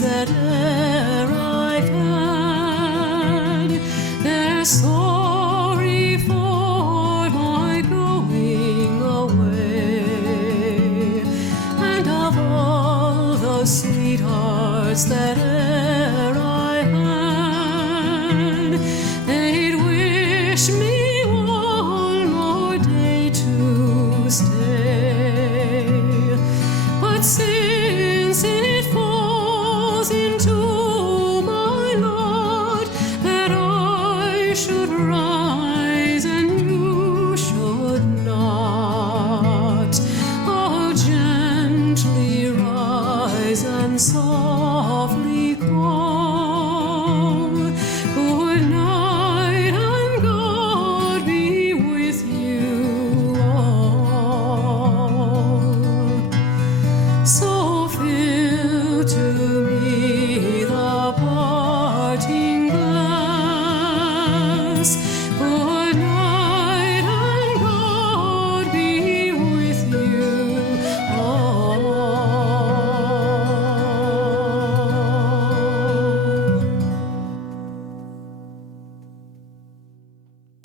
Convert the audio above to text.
that e'er I've had. They're sorry for my going away, and of all the sweethearts that e'er I had, they'd wish me one more day to stay. But see. You should rise and you should not. Oh, gently rise and soar.